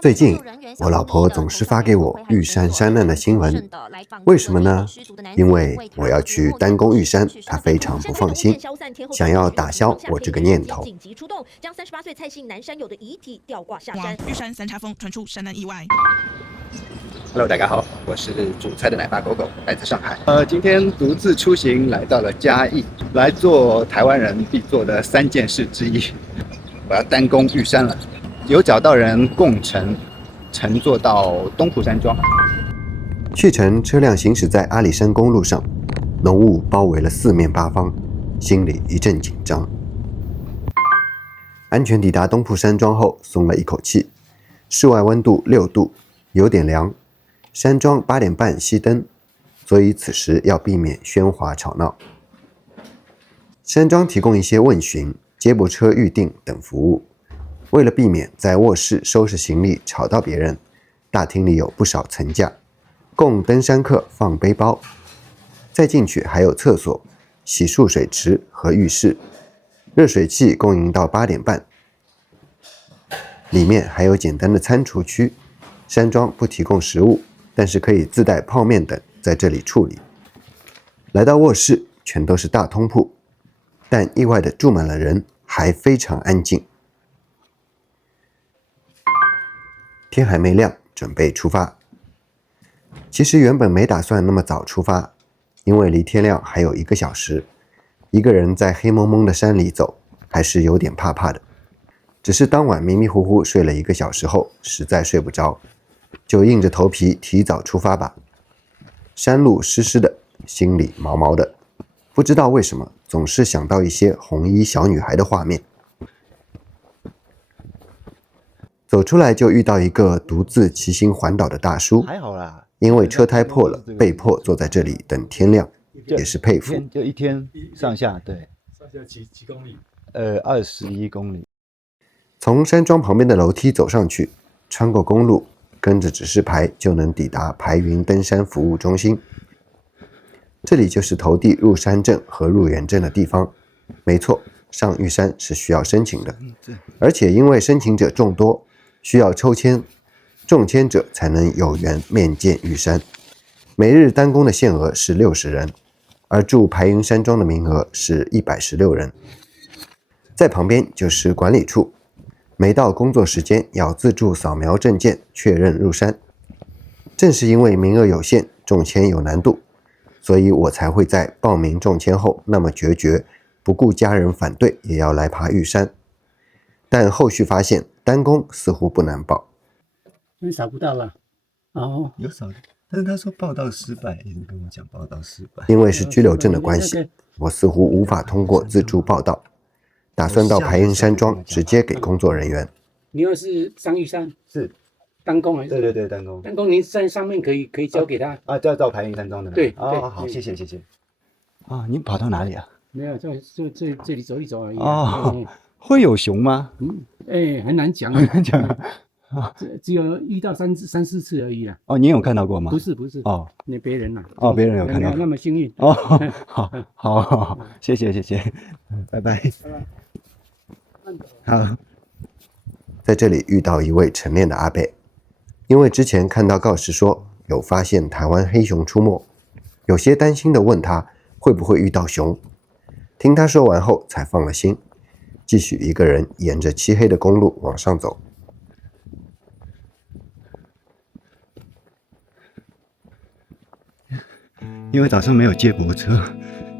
最近，我老婆总是发给我玉山山难的新闻，为什么呢？因为我要去单攻玉山，她非常不放心，想要打消我这个念头。将38岁蔡姓男山友的遗体吊挂下山。玉山三叉峰传出山难意外。Hello， 大家好，我是煮菜的奶爸狗狗，来自上海。今天独自出行来到了嘉义，来做台湾人必做的3件事之一，我要单攻玉山了。有找到人共乘坐到东埔山庄。去程车辆行驶在阿里山公路上，浓雾包围了四面八方，心里一阵紧张。安全抵达东埔山庄后，松了一口气。室外温度6度，有点凉。山庄8点半熄灯，所以此时要避免喧哗吵闹。山庄提供一些问询、接驳车预订等服务。为了避免在卧室收拾行李吵到别人，大厅里有不少层架，供登山客放背包。再进去还有厕所、洗漱水池和浴室，热水器供应到8点半。里面还有简单的餐厨区，山庄不提供食物，但是可以自带泡面等在这里处理。来到卧室，全都是大通铺，但意外的住满了人，还非常安静。天还没亮，准备出发。其实原本没打算那么早出发，因为离天亮还有1个小时，一个人在黑蒙蒙的山里走，还是有点怕怕的。只是当晚迷迷糊糊睡了1个小时后，实在睡不着，就硬着头皮提早出发吧。山路湿湿的，心里毛毛的，不知道为什么总是想到一些红衣小女孩的画面。走出来就遇到一个独自骑行环岛的大叔，还好啦，因为车胎破了，被迫坐在这里等天亮，也是佩服。就一天上下，对，上下几公里？21公里。从山庄旁边的楼梯走上去，穿过公路，跟着指示牌就能抵达排云登山服务中心。这里就是投递入山证和入园证的地方。没错，上玉山是需要申请的，而且因为申请者众多，需要抽签，中签者才能有缘面见玉山。每日单攻的限额是60人，而住排云山庄的名额是116人。在旁边就是管理处，每到工作时间要自助扫描证件确认入山。正是因为名额有限，中签有难度，所以我才会在报名中签后那么决绝，不顾家人反对也要来爬玉山。但后续发现单攻似乎不难报，因为扫不到了。哦，有扫，但是他说报到失败，一直跟我讲报到失败。因为是居留证的关系，我似乎无法通过自助报到，打算到排云山庄直接给工作人员。你要是上玉山是单攻还是？对，单攻。单攻您在上面可以交给他啊，要到排云山庄的。对，好，谢谢。啊，你跑到哪里啊？没有，就这里走一走而已。哦，会有熊吗？很难讲，很难讲。只有遇到3、4次而已啦。哦，你有看到过吗？不是。哦，那别人啦。哦，别人有看到。没有那么幸运。哦，好，谢谢，拜拜。好，在这里遇到一位晨练的阿伯，因为之前看到告示说有发现台湾黑熊出没，有些担心的问他会不会遇到熊。听他说完后才放了心，继续一个人沿着漆黑的公路往上走。因为早上没有接驳车，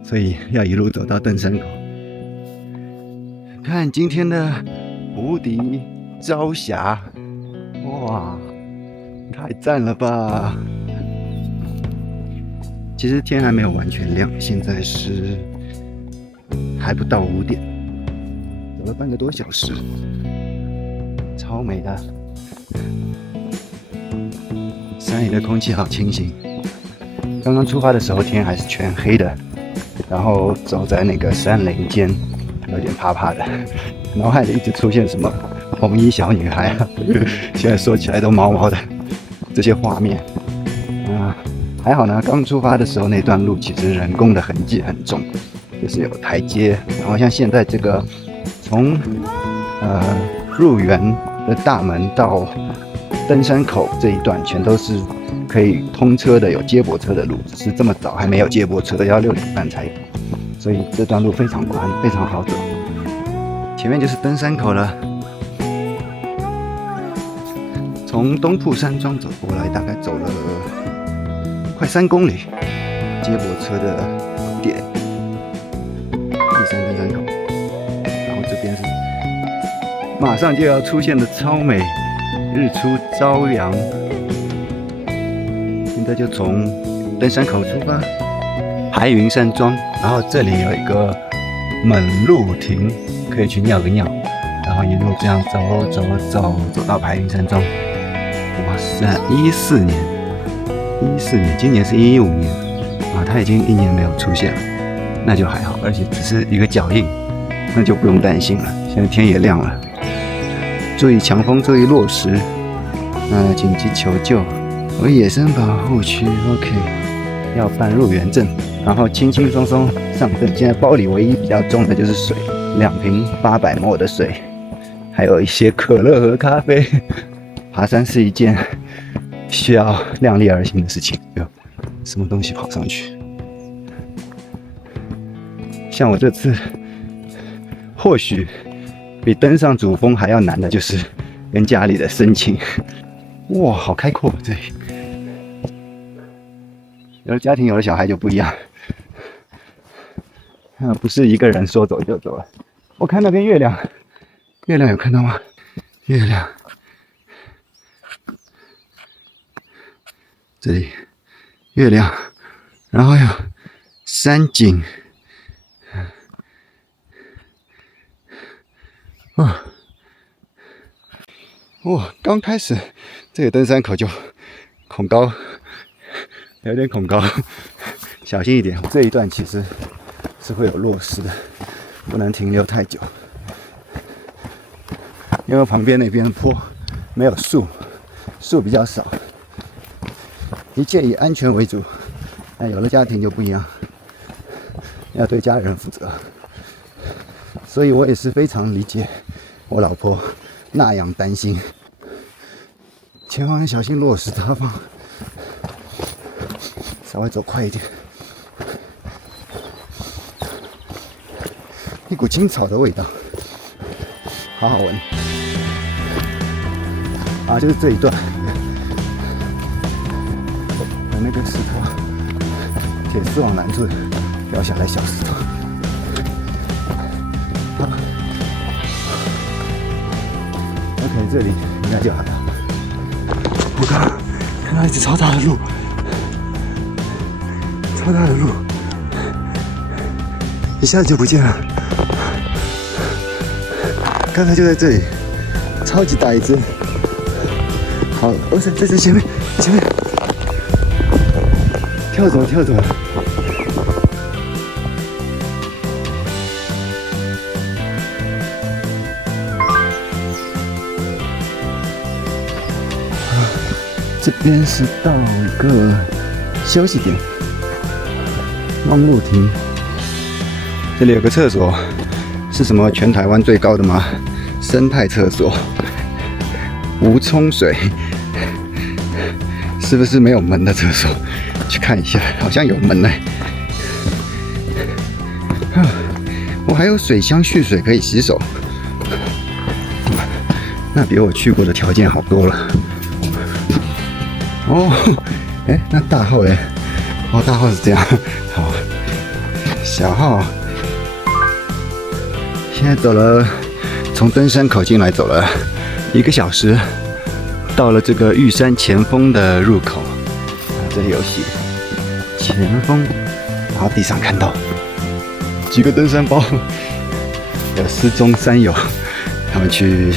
所以要一路走到登山口。看今天的无敌朝霞，哇，太赞了吧！其实天还没有完全亮，现在是还不到5点，走了半个多小时，超美的。山里的空气好清新。刚刚出发的时候天还是全黑的，然后走在那个山林间，有点怕怕的，脑海里一直出现什么红衣小女孩啊，现在说起来都毛毛的这些画面。还好呢，刚出发的时候那段路其实人工的痕迹很重，就是有台阶，然后像现在这个从入园的大门到登山口这一段全都是可以通车的，有接驳车的路，只是这么早还没有接驳车，要6点半才有，所以这段路非常宽，非常好走。前面就是登山口了，从东瀑山庄走过来，大概走了快3公里，接驳车的点，第3登山口，然后这边是马上就要出现的超美日出朝阳。现在就从登山口出发，排云山庄，然后这里有一个猛鹿亭，可以去尿个尿，然后一路这样走到排云山庄。哇塞，14年，今年是15年啊，它已经1年没有出现了，那就还好，而且只是一个脚印，那就不用担心了。现在天也亮了，注意强风，注意落石，紧急求救。野生保护区 ，OK， 要办入园证，然后轻轻松松上阵。现在包里唯一比较重的就是水，2瓶800ml的水，还有一些可乐和咖啡。爬山是一件需要量力而行的事情，有什么东西跑上去？像我这次，或许比登上主峰还要难的就是跟家里的申请。哇，好开阔这里。有了家庭，有了小孩就不一样，不是一个人说走就走了。我看那边月亮，月亮有看到吗？月亮，这里月亮，然后有山景，哇，刚开始这个登山口就恐高。有点恐高，小心一点。这一段其实是会有落石的，不能停留太久，因为旁边那边的坡没有树，树比较少，一切以安全为主。但有了家庭就不一样，要对家人负责，所以我也是非常理解我老婆那样担心。前方要小心落石塌方。稍微走快一点，一股青草的味道，好好闻啊！就是这一段有那个石头，铁丝网拦住的，掉下来小石头。OK， 这里应该就还好。我刚刚看到一只超大的鹿。超大的鹿，一下子就不见了。刚才就在这里，超级大一只。好，在这前面，跳走了。这边是到一个休息点。望路亭，这里有个厕所，是什么全台湾最高的吗？生态厕所，无冲水，是不是没有门的厕所？去看一下，好像有门呢。我还有水箱蓄水可以洗手，那比我去过的条件好多了。那大号嘞？大号是这样。好，小号现在走了，从登山口进来走了1个小时，到了这个玉山前峰的入口。这里有写前峰，然后地上看到几个登山包，有失踪山友，他们去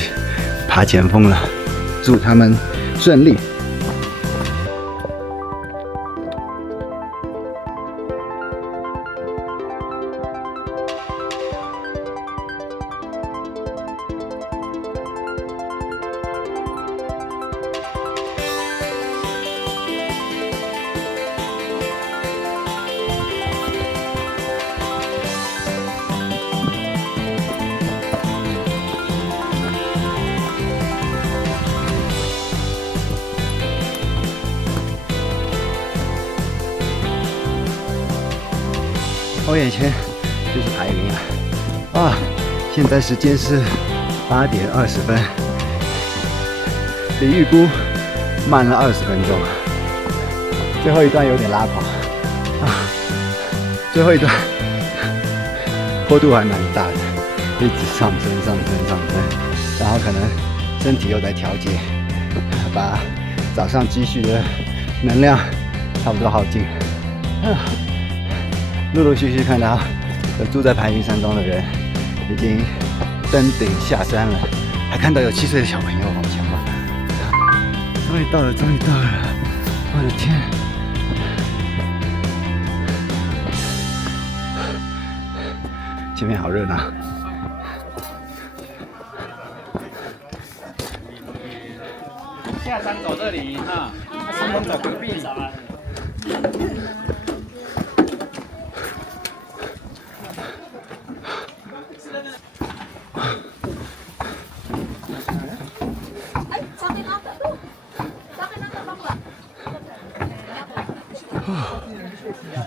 爬前峰了，祝他们顺利。我眼前就是排云了。啊，现在时间是8点20分，比预估慢了20分钟。最后一段有点拉垮啊，最后一段坡度还蛮大的，一直上升，然后可能身体又在调节，把早上积蓄的能量差不多耗尽。陆陆续续看到有住在排云山庄的人已经登顶下山了，还看到有7岁的小朋友，好强啊！终于到了，我的天！前面好热闹。下山走这里哈，上山走隔壁。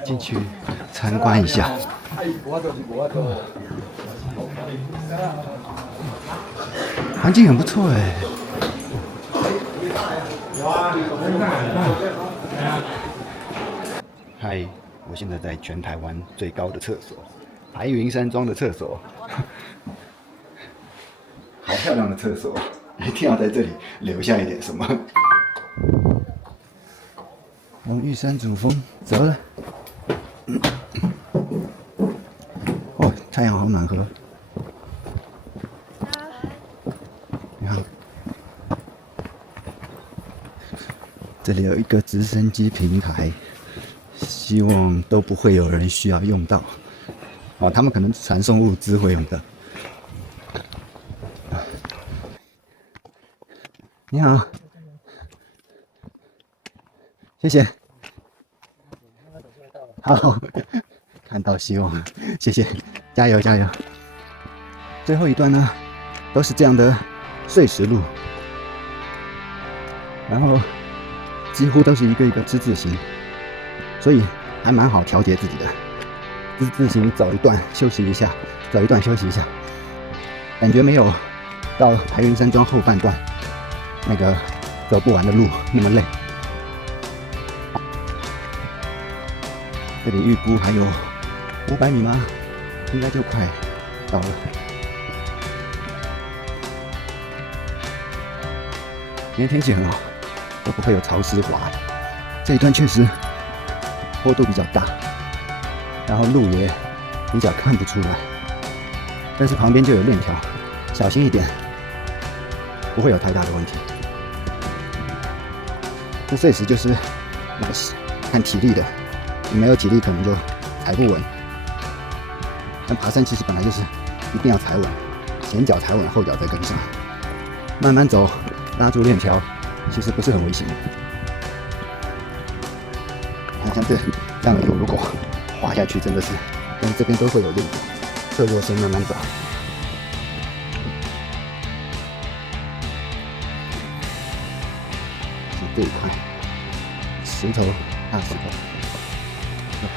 进去参观一下。环境很不错哎。嗨，我现在在全台湾最高的厕所——排云山庄的厕所。好漂亮的厕所，一定要在这里留下一点什么。往玉山主峰走了。哦，太阳好暖和。你好，这里有一个直升机平台，希望都不会有人需要用到。啊，他们可能传送物资会用到。你好，谢谢。好，看到希望了，谢谢，加油加油！最后一段呢，都是这样的碎石路，然后几乎都是一个一个之字形，所以还蛮好调节自己的。之字形走一段休息一下，走一段休息一下，感觉没有到排云山庄后半段那个走不完的路那么累。这里预估还有500米吗？应该就快到了。今天天气很好，都不会有潮湿滑的。这一段确实坡度比较大，然后路也比较看不出来，但是旁边就有链条，小心一点，不会有太大的问题。这碎石就是看体力的。你没有体力可能就踩不稳，但爬山其实本来就是一定要踩稳，前脚踩稳，后脚再跟上，慢慢走，拉住链条，其实不是很危险。看像这样的路，如果滑下去真的是，因为这边都会有路，侧弱先慢慢走。是这一块石头，大石头。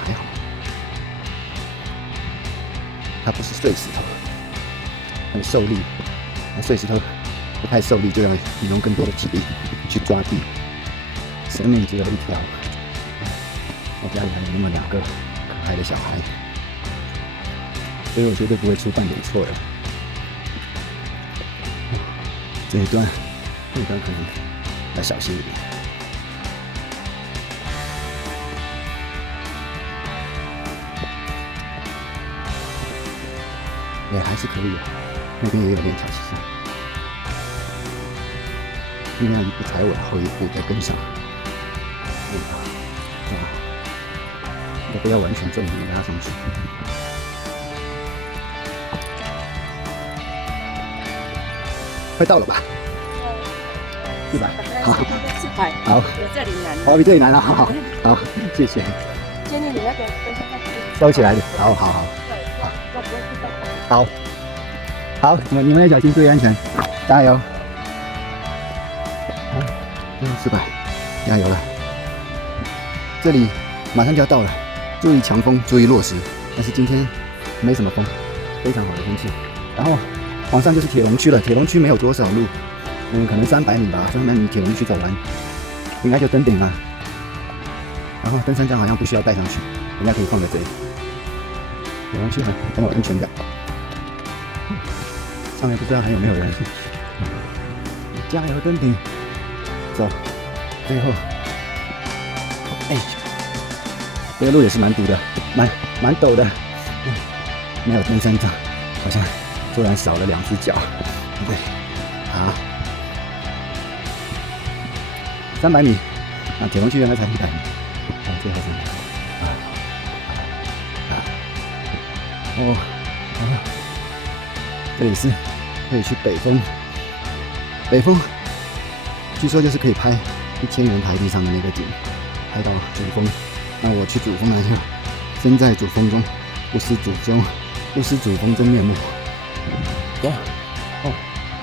还好，它不是碎石头，很受力。那碎石头不太受力，就要你用更多的体力去抓地。生命只有一条，我家里还有那么2个可爱的小孩，所以我绝对不会出半点错的。这一段可能要小心一点。也还是可以的，那边也有链条，其实尽量一步踩稳，后一步再跟上，也不要完全正面拉上去。快到了吧？400，好，400，好，有这里难，好，比这里难了，好，谢谢。建议你那个收起来的，好。好，你们要小心，注意安全，加油！好，400，加油了！这里马上就要到了，注意强风，注意落石，但是今天没什么风，非常好的天气。然后往上就是铁笼区了，铁笼区没有多少路，可能300米吧，300米铁笼区走完，应该就登顶了。然后登山杖好像不需要带上去，人家可以放在这里。铁笼区很有安全感。上面不知道还有没有人。加油登顶，走，最后，这个路也是蛮陡的，蛮陡的，没有登山杖，好像突然少了2只脚，对，好，300米，铁笼区原来才100米，最后300米，这里是可以去北峰。北峰据说就是可以拍1000元台币上的那个景，拍到主峰。那我去主峰来就身在主峰中，不识主峰真面目。哇，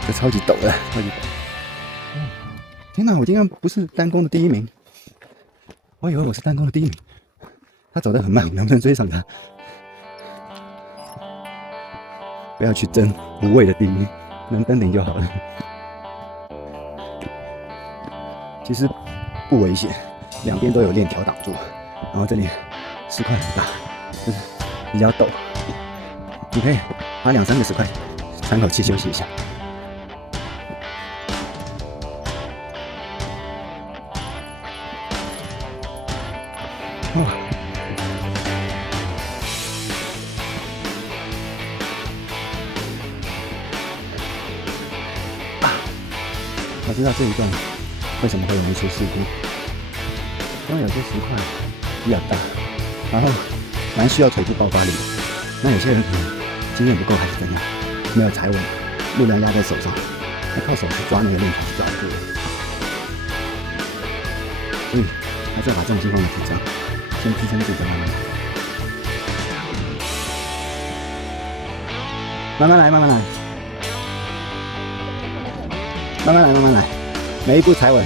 这超级陡的，超级陡！天哪，我竟然不是单攻的第1名，我以为我是单攻的第1名。他走得很慢，我能不能追上他？不要去争无谓的第1，能登顶就好了。其实不危险，两边都有链条挡住，然后这里石块很大，就是比较陡，你可以花2、3个石块喘口气休息一下。我知道这一段为什么会容易出事故，因为有些石块比较大，然后蛮需要腿部爆发力的。那有些人可能经验不够还是怎样，没有踩稳，力量压在手上，要靠手去抓那个链条是抓不住的。所以还是要把重心放在体上，先支撑住再慢慢来。慢慢来，慢慢来。慢慢来，慢慢来，每一步踩稳，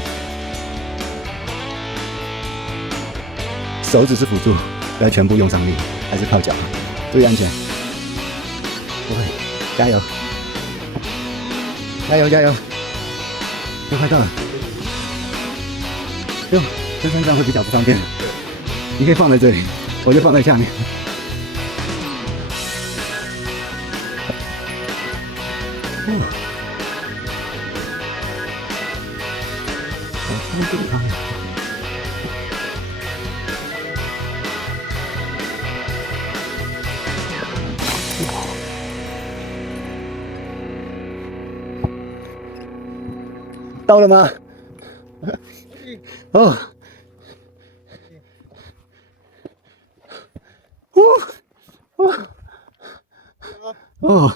手只是辅助，不要全部用上力，还是靠脚，注意安全。不会，加油，加油，加油！就快到了，登山杖会比较不方便，你可以放在这里，我就放在下面。到了吗？哦，哦，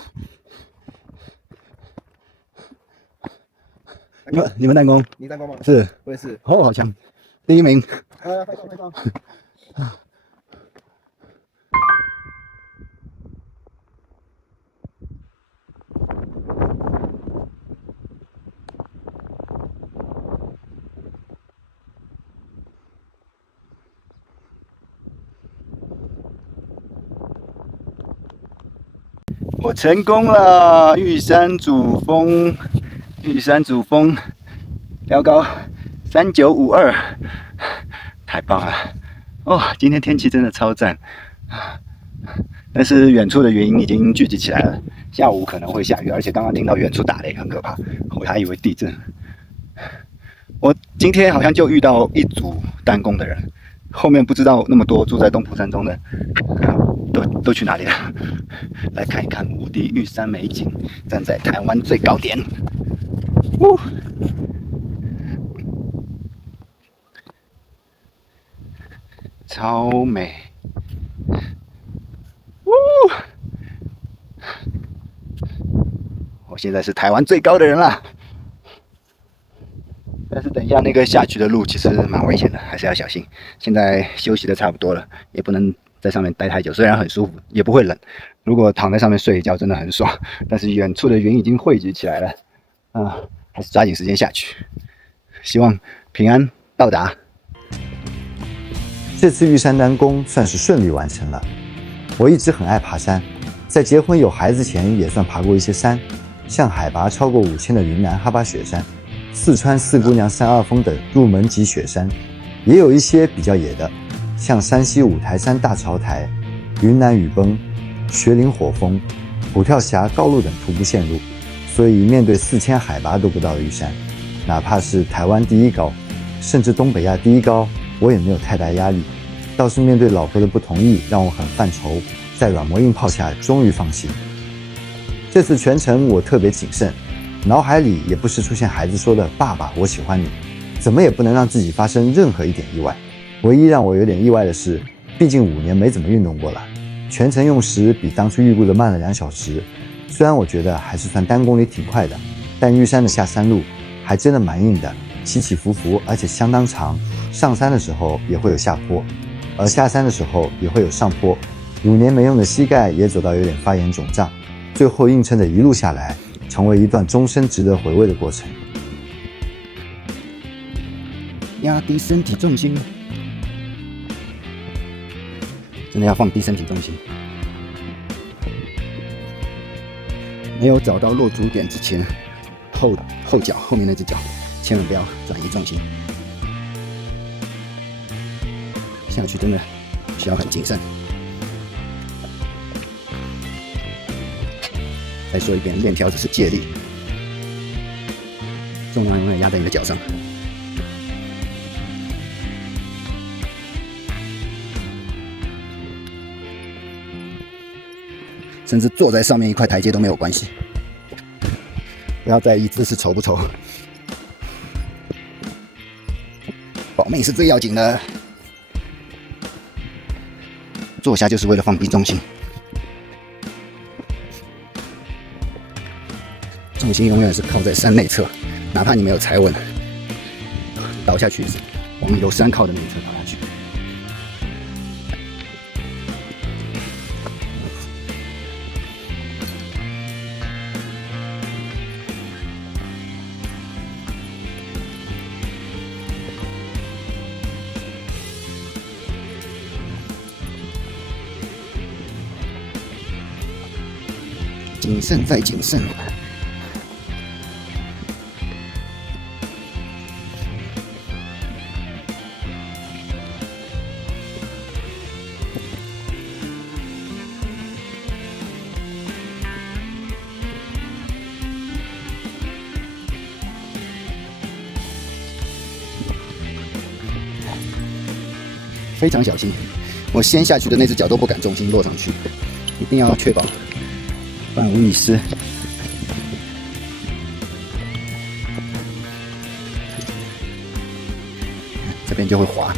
你们单攻？你单攻吗？是，我也是。好强，第1名。拍照，拍照。我成功了，玉山主峰，标高3952，太棒了！哦，今天天气真的超赞，但是远处的云已经聚集起来了，下午可能会下雨，而且刚刚听到远处打雷，很可怕，我还以为地震。我今天好像就遇到一组单攻的人，后面不知道那么多住在东埔山中的。都去哪里了？来看一看无敌玉山美景，站在台湾最高点，超美，我现在是台湾最高的人了。但是等一下那个下去的路其实蛮危险的，还是要小心。现在休息的差不多了，也不能在上面待太久，虽然很舒服，也不会冷。如果躺在上面睡一觉，真的很爽。但是远处的云已经汇集起来了，还是抓紧时间下去，希望平安到达。这次玉山单攻算是顺利完成了，我一直很爱爬山，在结婚有孩子前也算爬过一些山，像海拔超过5000的云南哈巴雪山、四川四姑娘32峰等入门级雪山，也有一些比较野的，像山西五台山大潮台、云南雨崩、雪岭火峰、虎跳峡高路等徒步线路。所以面对4000海拔都不到的玉山，哪怕是台湾第一高，甚至东北亚第一高，我也没有太大压力。倒是面对老婆的不同意，让我很犯愁，在软磨硬泡下终于放弃。这次全程我特别谨慎，脑海里也不时出现孩子说的爸爸我喜欢你，怎么也不能让自己发生任何一点意外。唯一让我有点意外的是，毕竟5年没怎么运动过了，全程用时比当初预估的慢了2小时。虽然我觉得还是算单公里挺快的，但玉山的下山路还真的蛮硬的，起起伏伏，而且相当长。上山的时候也会有下坡，而下山的时候也会有上坡。5年没用的膝盖也走到有点发炎肿胀，最后硬撑着一路下来，成为一段终身值得回味的过程。压低身体重心，真的要放低身体重心。没有找到落足点之前，后脚后面那只脚千万不要转移重心。下去真的需要很谨慎。再说一遍，链条只是借力，重量永远压在你的脚上。甚至坐在上面一块台阶都没有关系，不要在意姿势丑不丑，保命是最要紧的。坐下就是为了放低重心，重心永远是靠在山内侧，哪怕你没有踩稳，倒下去是往有山靠的那一侧倒下去。谨慎再谨慎。非常小心，我先下去的那只脚都不敢重心落上去，一定要确保万无一失。这边就会滑。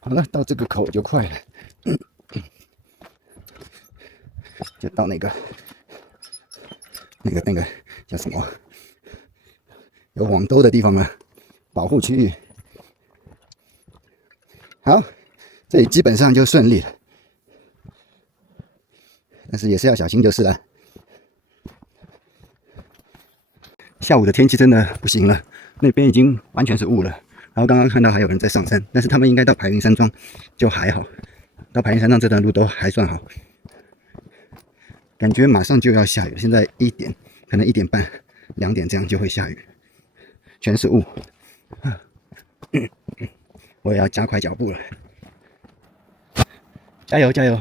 好了，到这个口就快了。就到那个叫什么有网兜的地方了，保护区域。好，这里基本上就顺利了，但是也是要小心就是了。下午的天气真的不行了，那边已经完全是雾了。然后刚刚看到还有人在上山，但是他们应该到排云山庄就还好，到排云山庄这段路都还算好。感觉马上就要下雨，现在1点，可能1点半、2点这样就会下雨，全是雾。我也要加快脚步了，加油加油！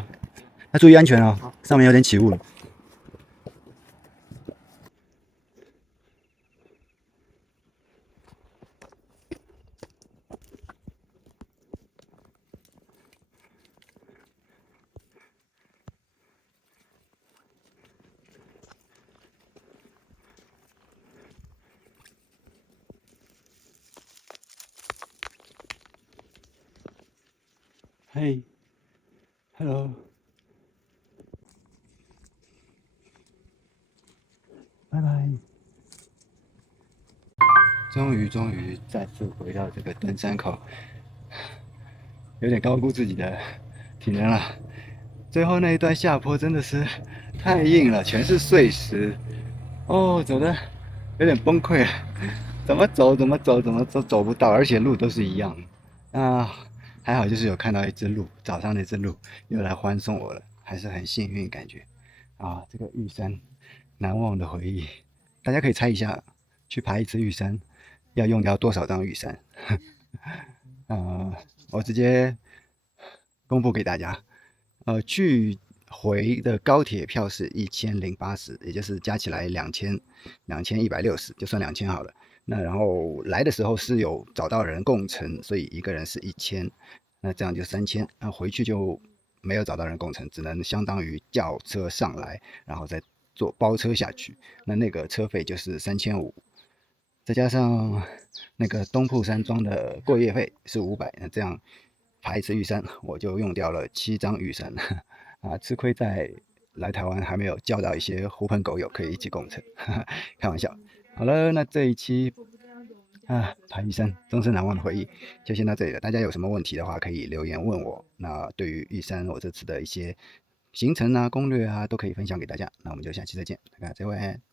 要注意安全哦，上面有点起雾了。嘿 ，Hello， 拜拜。终于再次回到这个登山口，有点高估自己的体能了。最后那一段下坡真的是太硬了，全是碎石，哦，走的有点崩溃了，怎么走走不到，而且路都是一样。还好就是有看到一只鹿，早上那只鹿又来欢送我了，还是很幸运感觉。这个玉山难忘的回忆，大家可以猜一下，去爬一次玉山要用掉多少张玉山？我直接公布给大家，去回的高铁票是1080，也就是加起来2160，就算2000好了。那然后来的时候是有找到人共乘，所以一个人是1000，那这样就3000。那回去就没有找到人共乘，只能相当于叫车上来，然后再坐包车下去。那个车费就是3500，再加上那个东瀑山庄的过夜费是500，那这样爬一次玉山我就用掉了7张玉山吃亏在来台湾还没有叫到一些狐朋狗友可以一起共乘，开玩笑。好了，那这一期爬玉山终身难忘的回忆就先到这里了。大家有什么问题的话可以留言问我。那对于玉山我这次的一些行程攻略都可以分享给大家。那我们就下期再见，大家再会。